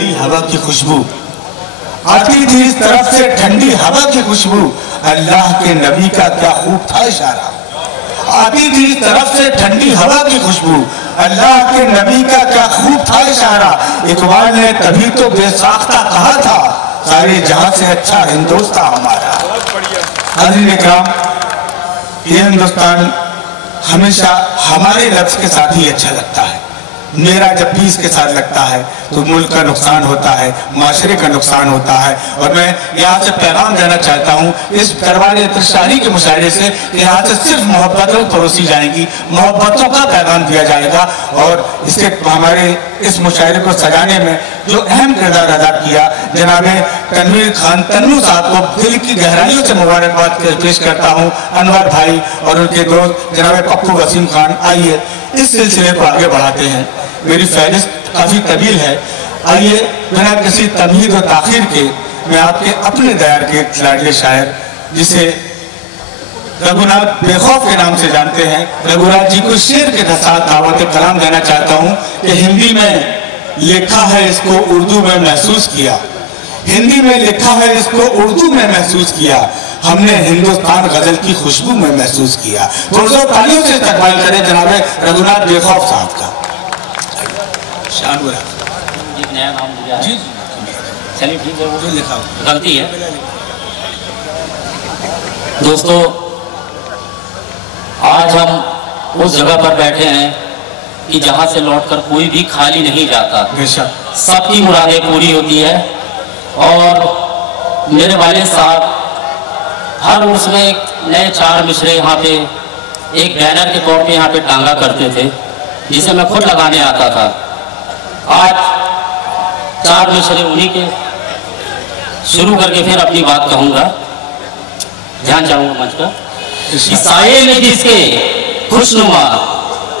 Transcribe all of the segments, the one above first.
ठंडी हवा की खुशबू, आती थी इस तरफ से ठंडी हवा की खुशबू, अल्लाह के नबी का क्या खूब था इशारा। आती थी इस तरफ से ठंडी हवा की खुशबू, अल्लाह के नबी का क्या खूब था इशारा। इकबाल ने तभी तो बेसाख्ता कहा था, सारे जहां से अच्छा हिंदुस्तान हमारा। हाज़रीन इकराम, ये हिंदुस्तान हमेशा हमारे लफ्ज़ के साथ ही अच्छा लगता है। मेरा जब भी इसके साथ लगता है तो मुल्क का नुकसान होता है, माशरे का नुकसान होता है। और मैं यहाँ से पैगाम देना चाहता हूँ इस दरबार इत्तशारी के मुशायरे से, यहाँ से सिर्फ मोहब्बतों परोसी जाएंगी, मोहब्बतों का पैगाम दिया जाएगा। और इसके हमारे इस मुशायरे को सजाने में जो अहम किरदार अदा किया जनाब तनवीर खान तन्नू साहब को दिल की गहराइयों से मुबारकबाद पेश करता हूँ। अनवर भाई और उनके दोस्त जनाब पप्पू वसीम खान, आइए इस सिलसिले को आगे बढ़ाते हैं। मेरी फहरिस्त काफ़ी तवील है, आइए बिना किसी तमहीद और ताखीर के मैं आपके अपने दयार के लाडले शायर जिसे रघुनाथ बेखौफ के नाम से जानते हैं, रघुनाथ जी को शेर के साथ दावत कलाम देना चाहता हूँ कि हिंदी में लिखा है इसको उर्दू में महसूस किया, हिंदी में लिखा है इसको उर्दू में महसूस किया, हमने हिंदुस्तान गजल की खुशबू में महसूस किया। जोर तालियों से इस्तकबाल करें जनाब रघुनाथ बेखौफ साहब का। नया नाम दिया है, चलिए ठीक है, वो जो लिखा गलती है। दोस्तों, आज हम उस जगह पर बैठे हैं कि जहां से लौटकर कोई भी खाली नहीं जाता, सबकी मुरादें पूरी होती है। और मेरे वालिद साहब हर उर्स में एक नए 4 मिसरे यहाँ पे एक बैनर के तौर पे यहाँ पे टांगा करते थे, जिसे मैं खुद लगाने आता था। आज 4 मिसरे उन्हीं के शुरू करके फिर अपनी बात कहूँगा। ध्यान चाहूँगा मंच का। साये में जिसके खुशनुमा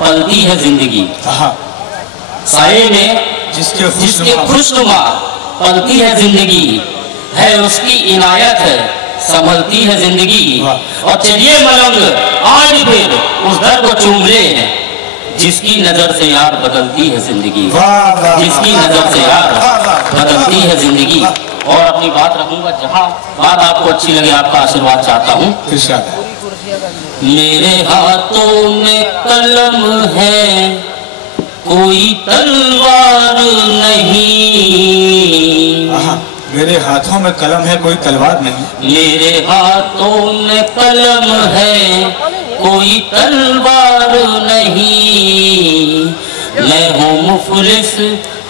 पलती है जिंदगी, साये में जिसके खुशनुमा पलती है जिंदगी, है उसकी इनायत है संभलती है जिंदगी। और चलिए मलंग आज फिर उस दर को चूम ले, जिसकी नजर से यार बदलती है जिंदगी, जिसकी नजर से यार बदलती है जिंदगी। और अपनी बात रखूंगा, जहां बात आपको अच्छी लगे आपका आशीर्वाद चाहता हूँ। मेरे हाथों में कलम है कोई तलवार नहीं, मेरे हाथों में कलम है कोई तलवार नहीं, मेरे हाथों में कलम है कोई तलवार नहीं। मैं हूँ मुफलिस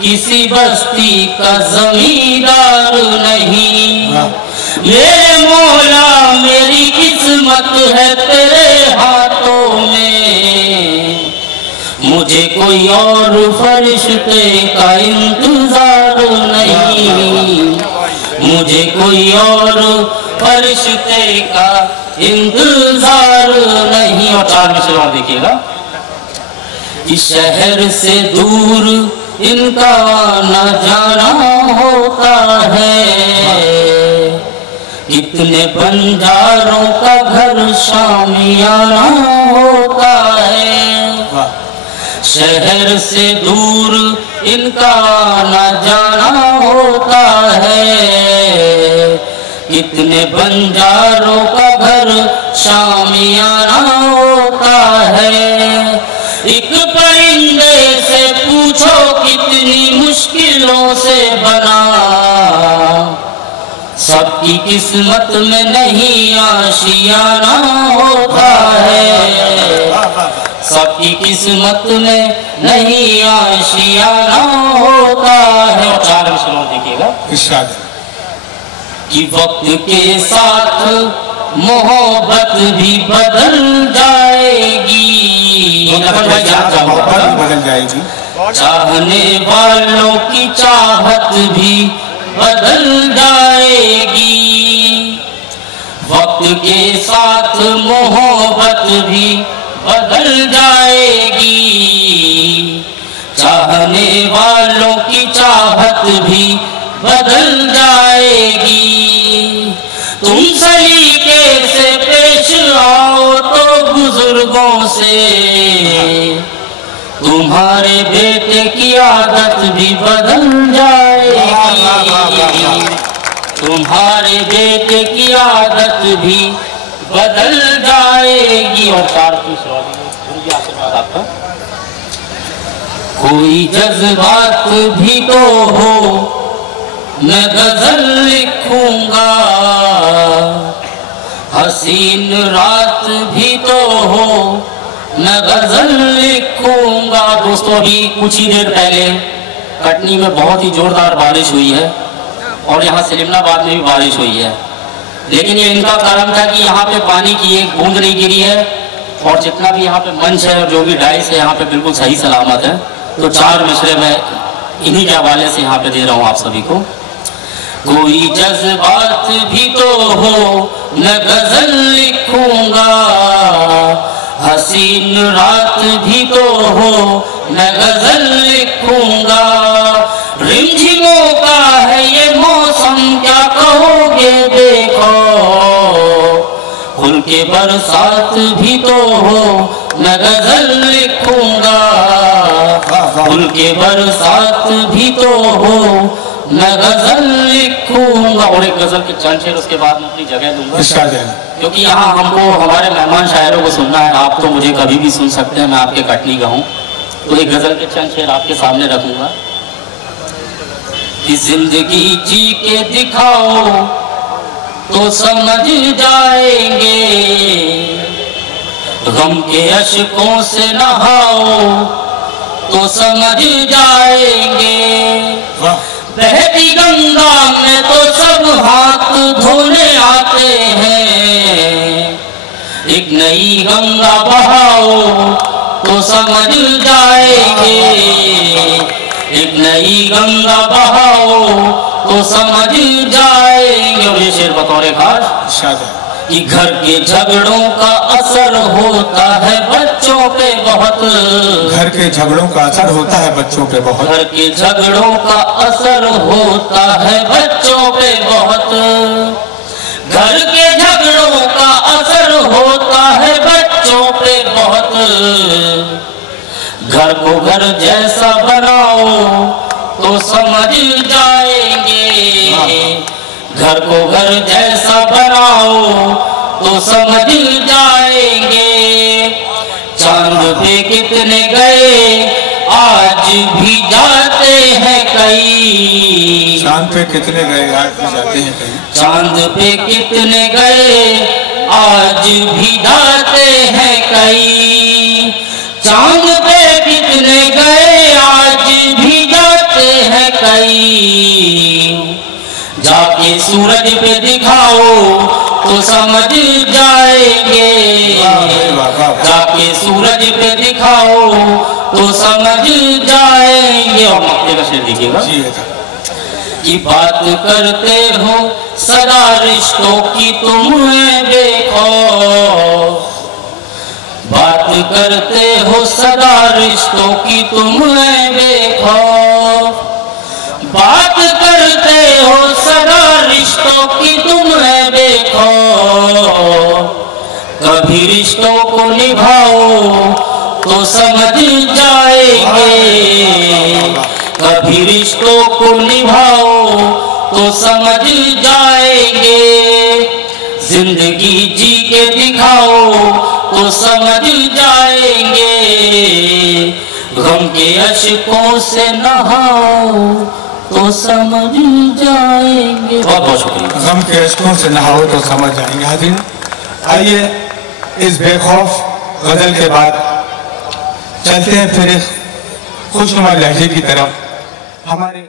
किसी बस्ती का जमींदार नहीं। मेरे मौला मेरी किस्मत है तेरे हाथों में, मुझे कोई और फरिश्ते का इंतजार नहीं, मुझे कोई और फरिश्ते का इंतजार नहीं। और 4 मिसरे और देखिएगा। इस शहर से दूर इनका आना जाना होता है, कितने बंजारों का घर शामियाना होता है। शहर से दूर इनका आना जाना होता है, कितने बंजारों का घर शामियाना होता है। एक परिंदे से पूछो कितनी मुश्किलों से बना, सबकी किस्मत में नहीं आशियाना होता है, सबकी किस्मत में नहीं आशियाना होता है। 4 मिसरे देखिएगा। कि वक्त के साथ मोहब्बत भी बदल जाएगी, बदल जाएगी, चाहने वालों की चाहत भी बदल जाएगी। वक्त के साथ मोहब्बत भी बदल जाएगी, चाहने वालों की चाहत भी बदल जाएगी। तुम सलीके से पेश आओ तो बुजुर्गों से, तुम्हारे बेटे की आदत भी बदल जाएगी। तुम्हारे बेटे की आदत भी बदल जाएगी। और 4 आशीर्वाद आपका। कोई जज्बात भी तो हो मैं गजल लिखूंगा, हसीन रात भी तो हो मैं गजल लिखूंगा। दोस्तों अभी कुछ ही देर पहले कटनी में बहुत ही जोरदार बारिश हुई है और यहाँ सलीमनाबाद में भी बारिश हुई है, लेकिन ये इनका कर्म था कि यहाँ पे पानी की एक बूंद नहीं गिरी है और जितना भी यहाँ पे मंच है और जो भी डाइस है यहाँ पे बिल्कुल सही सलामत है। तो 4 मिसरे मैं इन्हीं के हवाले से यहाँ पे दे रहा हूँ आप सभी को। कोई जज्बात भी तो हो मैं गजल लिखूंगा, हसीन रात भी तो हो मैं गजल लिखूंगा। रिमझिमों का है ये मौसम क्या कहोगे देखो, खुल के बरसात भी तो हो मैं गजल लिखूंगा, खुल के बरसात भी तो हो मैं गजल लिखूंगा। और एक गजल के चंद शेर उसके बाद मैं अपनी जगह दूंगा, क्योंकि यहाँ हमको हमारे मेहमान शायरों को सुनना है। आप तो मुझे कभी भी सुन सकते हैं, मैं आपके कटनी का हूँ। तो एक गजल के चंद शेर आपके सामने रखूंगा कि जिंदगी जी के दिखाओ तो समझ जाएंगे, गम के अश्कों से नहाओ तो समझ जाएंगे। बहती गंगा में तो सब हाथ धोने आते हैं, एक नई गंगा बहाओ तो समझ जाएंगे, एक नई गंगा बहाओ तो समझ जाएंगे। और ये शेर बतौर खास कि घर के झगड़ों का असर होता है बच्चों पे बहुत, घर के झगड़ों का असर होता है बच्चों पे बहुत, घर के झगड़ों का असर होता है बच्चों पे बहुत, घर के झगड़ों का असर होता है बच्चों पे बहुत। घर को घर जैसा बनाओ तो समझ जाएंगे, घर को घर जैसा बनाओ तो समझ जाएंगे। चांद पे कितने गए आज भी जाते हैं कई, चांद पे कितने गए आज भी जाते हैं कई, चांद पे कितने गए आज भी जाते हैं कई, चांद पे कितने गए आज भी जाते हैं कई। जाके सूरज पे दिखाओ तो समझ जाएंगे, जाके सूरज पे दिखाओ तो समझ जाएंगे। और मक्ते का शेर देखिएगा कि बात करते हो सदा रिश्तों की तुम देखो, बात करते हो सदा रिश्तों की तुम देखो, बात करते हो सदा रिश्तों की तुम देखो। कभी रिश्तों को निभाओ तो समझ जाएंगे, कभी रिश्तों को निभाओ तो समझ जाएंगे। जिंदगी जी के दिखाओ तो समझ जाएंगे, गम के अश्कों से नहाओ तो समझ जाएंगे। बहुत बहुत शुक्रिया। गम के अश्कों से नहाओ तो समझ जाएंगे। हाज़िर आइए इस बेखौफ गजल के बाद चलते हैं फिर खुशनुमा लहजे की तरफ। हमारे